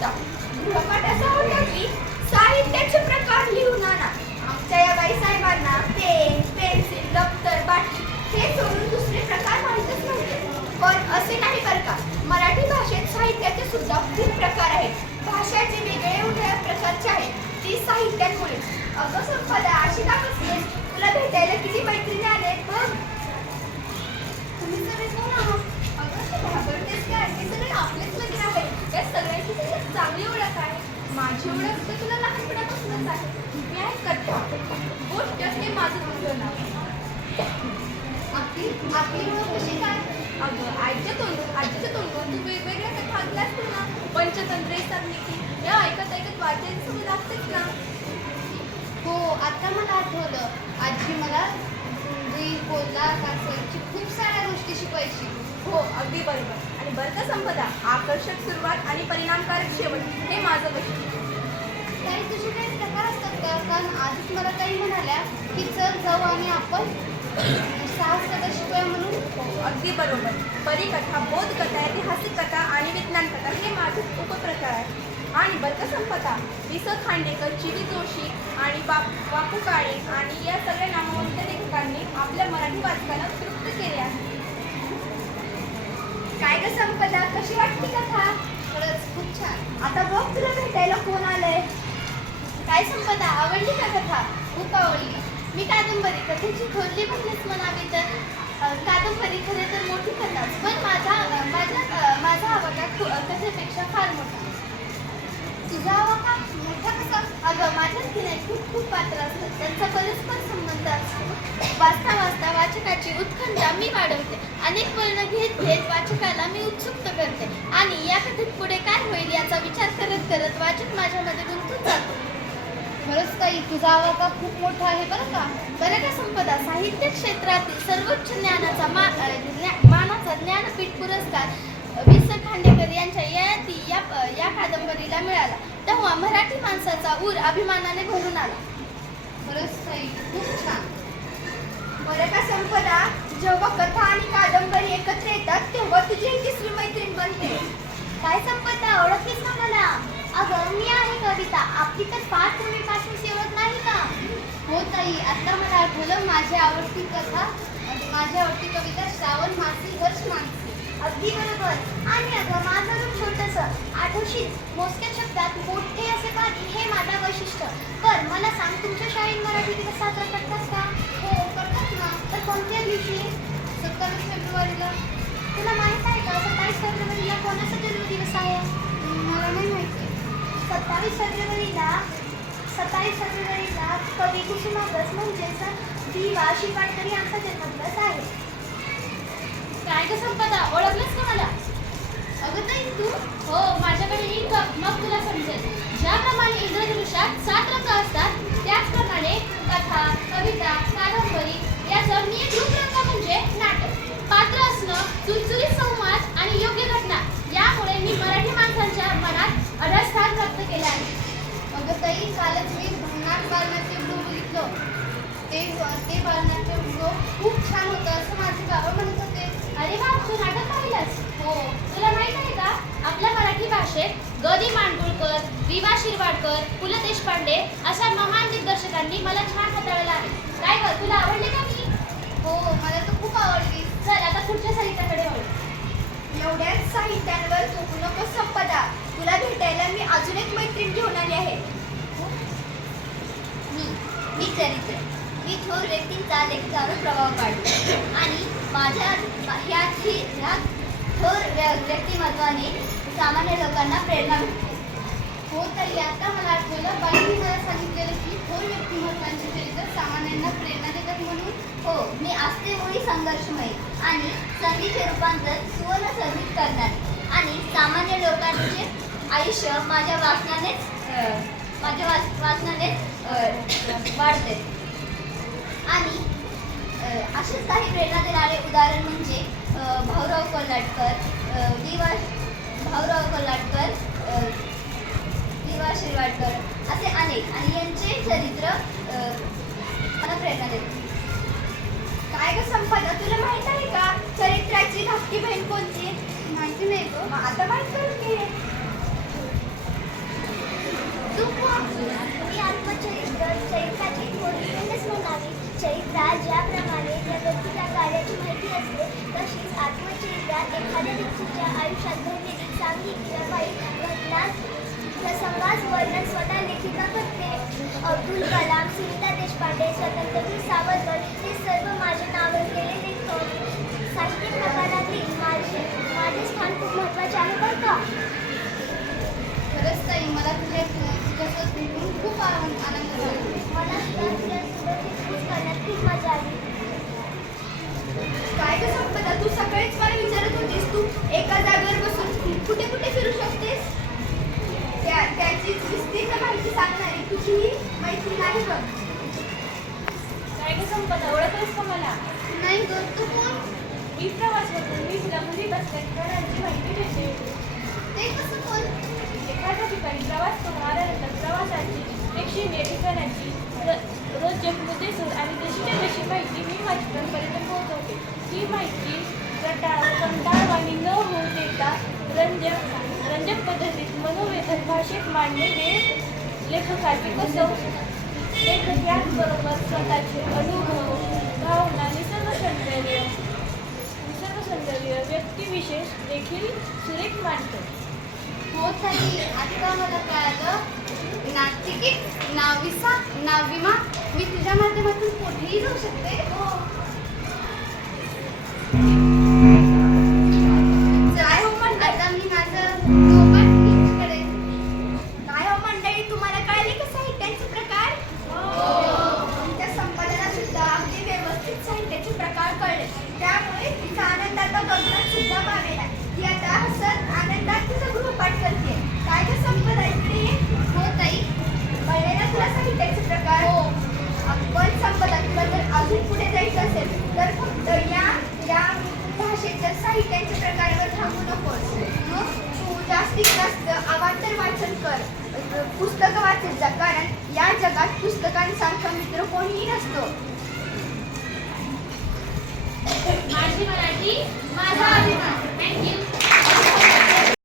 होता. गृहपाठ असा होता की साहित्याचे प्रकार लिहून आणा. आमच्या या बाईसाहेबांना पेन, पेन्सिल, दप्तर, बाटली हे सोडून दुसरे प्रकार माहीतच नव्हते. पण असे नाही बरं का, मराठी भाषेत साहित्याचे सुद्धा खूप प्रकार आहेत. भाषाचे वेगळ्या प्रकारचे आहेत, ती साहित्यामुळे. अगं संपदा, अशी का बसलीस? तुला भेटायला किती मैत्रिणी आलेत बघ. तुम्ही सगळे कोण आहात? अगं तू घाबरतेस काय? हे सगळे आपलेच मित्र आहेत. या सगळ्यांची तुला चांगली ओळख आहे. माझी ओळख तर तुला लहानपणापासूनच आहे. मी आहे कथा. गोष्ट हे माझं तुझं नाव. आपली ओळख कशी काय? अगं आईच्या तोंडून तू वेगवेगळ्या कथा ऐकल्यास ना. पंचतंत्रे, संगीती या ऐकत ऐकत वाचायची सवय लागतेच ना. हो, आता मला आठवलं. आजी मला बोलला कासाची खूप साऱ्या गोष्टी शिकवायची. हो, अगदी बरोबर. आणि बरं का संपदा, आकर्षक सुरुवात आणि परिणामकारक शेवट हे माझं वैशिष्ट्य. काही तुझे काही प्रकार असतात का? कारण आधीच मला काही म्हणाल्या की चल जाऊ आणि आपण साहस कथा शिकूया म्हणून. हो, अगदी बरोबर. परिकथा, बोधकथा, ऐतिहासिक कथा आणि विज्ञान कथा हे माझे उपप्रकार आहेत. आणि बरं का संपदा, वि. स. खांडेकर, चिवी जोशी आणि बापू काळे आणि या सगळ्या नामवंत लेखकांनी आपल्या मराठी वाचकांना तृप्त केले आहे. काय ग संपदा, कशी वाटते कथा? खरंच खूप छान. आता बघ, तुला भेटायला कोण आलंय. काय संपदा, आवडली का कथा? खूप आवडली. मी कादंबरी कथेची थोरली म्हणलीच म्हणावी तर कादंबरी खरे तर मोठी कथाच, पण माझा आवाका कथेपेक्षा फार मोठा. तुझा आवाका मोठा कसा? अगं माझ्याच की नाही खूप पात्र असतात, त्यांचा परस्पर संबंध असतो. वाचता वाचता वाचकाची उत्कंठा मी वाढवते. अनेक वर्ण घेत वाचकाला मी उत्सुक करते आणि या कथेत पुढे काय होईल याचा विचार करत करत वाचक माझ्यामध्ये गुंतून जातो. खरंच ताई, तुझा आवाका खूप मोठा आहे बरं का. बरं का संपदा, साहित्य क्षेत्रातील सर्वोच्च मानाचा ज्ञानपीठ पुरस्कार वि. स. खांडेकर यांच्या या कादंबरीला मिळाला, तेव्हा मराठी माणसाचा ऊर अभिमानाने भरून आला. खरंच ताई, खूप छान. बरं का संपदा, जेव्हा कथा आणि कादंबरी एकत्र येतात तेव्हा तुझी तिसरी मैत्रीण बनते. काय संपदा, ओळखलीस ना मला? अगं मी आहे कविता. आपली तर फार पूर्वीपासून सेवत नाही का? हो ताई, आता मला आठवलं. माझी आवडती कविता श्रावण मासी हर्ष मानसी. अगदी बरोबर. आणि अगं माझं रूप छोटंसं आठवशील, मोजक्या शब्दात मोठे असे पाणी हे माझं वैशिष्ट्य. पण मला सांग, तुमच्या शाळेत मराठी दिवस साजरा करतात का? हो करतात ना. तर कोणत्या दिवशी? 27 फेब्रुवारीला. तुला माहीत आहे का 27 फेब्रुवारीला कोणाचा जन्मदिवस आहे? मला नाही माहिती. 27 फेब्रुवारीला कवी कुसुमाग्रज म्हणजेच वि. वा. शिरवाडकर यांचा जन्मदिवस आहे. काय ग संपदा, ओळखलंस का मला? अगं ताई तू? हो, माझ्याकडे एक मग तुला समजेल. ज्याप्रमाणे इंग्रजी भाषेत 7 रंग असतात, त्याचप्रमाणे कथा, कविता, कादंबरी याचा मी एक रूपरंग म्हणजे नाटक. पात्र असणं, सुलसुलीत संवाद आणि योग्य घटना यामुळे मी मराठी माणसांच्या मनात अढळ स्थान प्राप्त केले आहे. अगं ताई, कालच मी भन्नाट बालनाट्य बघितलं. ते बालनाट्य खूप छान होतं असं माझे बाबा म्हणत होते. अरे वा, तू नाटक पाहिलंस? हो. तुला माहित आहे का, आपल्या मराठी भाषेत ग. दि. माडगूळकर, वि. वा. शिरवाडकर, पु. ल. देशपांडे अशा महान दिग्दर्शकांनी मला छान हाताळलं आहे. काय ग, तुला आवडले का मी? हो, मला तर खूप आवडली. चल आता पुढच्या साहित्याकडे वळू. एवढ्याच साहित्यांवर झोपू नको संपदा, तुला भेटायला मी अजून एक मैत्रीण घेऊन आली आहे. मी चरित्र. मी थोर व्यक्तींचा लेखकावर प्रभाव पाडतो आणि माझ्या ह्या थोर व्यक्तिमत्वाने सामान्य लोकांना प्रेरणा भेटते. हो ताई, आता मला आठवलं, बाईंनी मला सांगितलेलं की थोर व्यक्तिमत्वांचे चरित्र सामान्यांना प्रेरणा देतात म्हणून. हो, मी असते मुळी संघर्षमयी आणि संधीचे रूपांतर सुवर्ण संधीत करणार आणि सामान्य लोकांचे आयुष्य माझ्या वाचनानेच वाढते. आणि असेच काही प्रेरणा देणारे उदाहरण म्हणजे भाऊराव कोल्हटकर, वि. वा. शिरवाडकर असे अनेक, आणि यांचे चरित्र मला प्रेरणा देते. काय ग संपदा, तुला माहित आहे का चरित्राची धाकटी बहीण कोणती? माहिती नाही गं. आता माहित करून घे. मी आत्मचरित्र चरित्राची थोडीच म्हणावी. चरित्रात ज्याप्रमाणे त्या व्यक्तीच्या कार्याची माहिती असते, तशीच आत्मचरित्रात एखाद्या व्यक्तीच्या आयुष्यात घडलेली चांगली किंवा वाईट घटना प्रसंगास वर्णन स्वतः लेखिका करते. अब्दुल कलाम, सुनीता देशपांडे, स्वतंत्रवीर सावरकर हे सर्व माझे नावाजलेले लेखक. साहित्य प्रकारातील माझे स्थान खूप महत्त्वाचे आहे बरं का. खरंच ताई, मला तुझ्यासोबत भेटून खूप आनंद झाला. मला सुद्धा तुझ्यासोबत खूप करण्यात खूप मजा आली. काय ग संपदा, तू सकाळीच मला विचारत होतीस तू एका जागेवर बसून कुठे कुठे फिरू शकतेस. त्याची विस्तीर्ण माहिती सांगणारी तुझी मैत्रीण आहे बघ. काय ग संपदा, ओळखलंस का मला? नाही ग, तू कोण? मी प्रवास होतो. मी तुला मुली बसल्याची माहिती देते. ते कसं कोण? एखाद्या ठिकाणी प्रवास करून आल्यानंतर प्रवासाची प्रेक्षणीय ठिकाणाची रोचक मुद्देसूद आणि देशीच्या देशी माहिती मी माझ्यापर्यंत पोहोचवते. ही माहिती कंटाळवाणी न होऊ देता रंजक पद्धतीत मनोवेधक भाषेत मांडणे हे लेखकाचे कसं. लेखक याचबरोबर स्वतःचे अनुभव, भावना, निसर्ग सौंदर्य, व्यक्तिविशेष देखील सुरेख मांडतो. हो ताई, आता मला कळालं. तिकीट नाव विमा मी तुझ्या माध्यमातून कुठेही जाऊ शकते. काय हो मंडळी, आता मी माझं दोघांकडे काय हो मंडळी, तुम्हाला कळले का साहित्याचे प्रकार? त्या संपादनात सुद्धा अगदी व्यवस्थित साहित्याचे प्रकार कळले. त्यामुळे तिचा आनंद आता गगनात सुद्धा पावेला. ती आता हसत आनंदात तिचा गृहपाठ करते. काय ग संपदा, इकडे ये. हो ताई. कळले ना तुला साहित्याचे प्रकार? हो. पण संपदा, तुला जर अजून पुढे जायचं असेल तर फक्त या भाषेच्या साहित्याच्या प्रकारावर थांबू नकोस. मग तू जास्तीत जास्त अवांतर वाचन कर, पुस्तकं वाचत जा. कारण या जगात पुस्तकांसारखा मित्र कोणीही नसतो.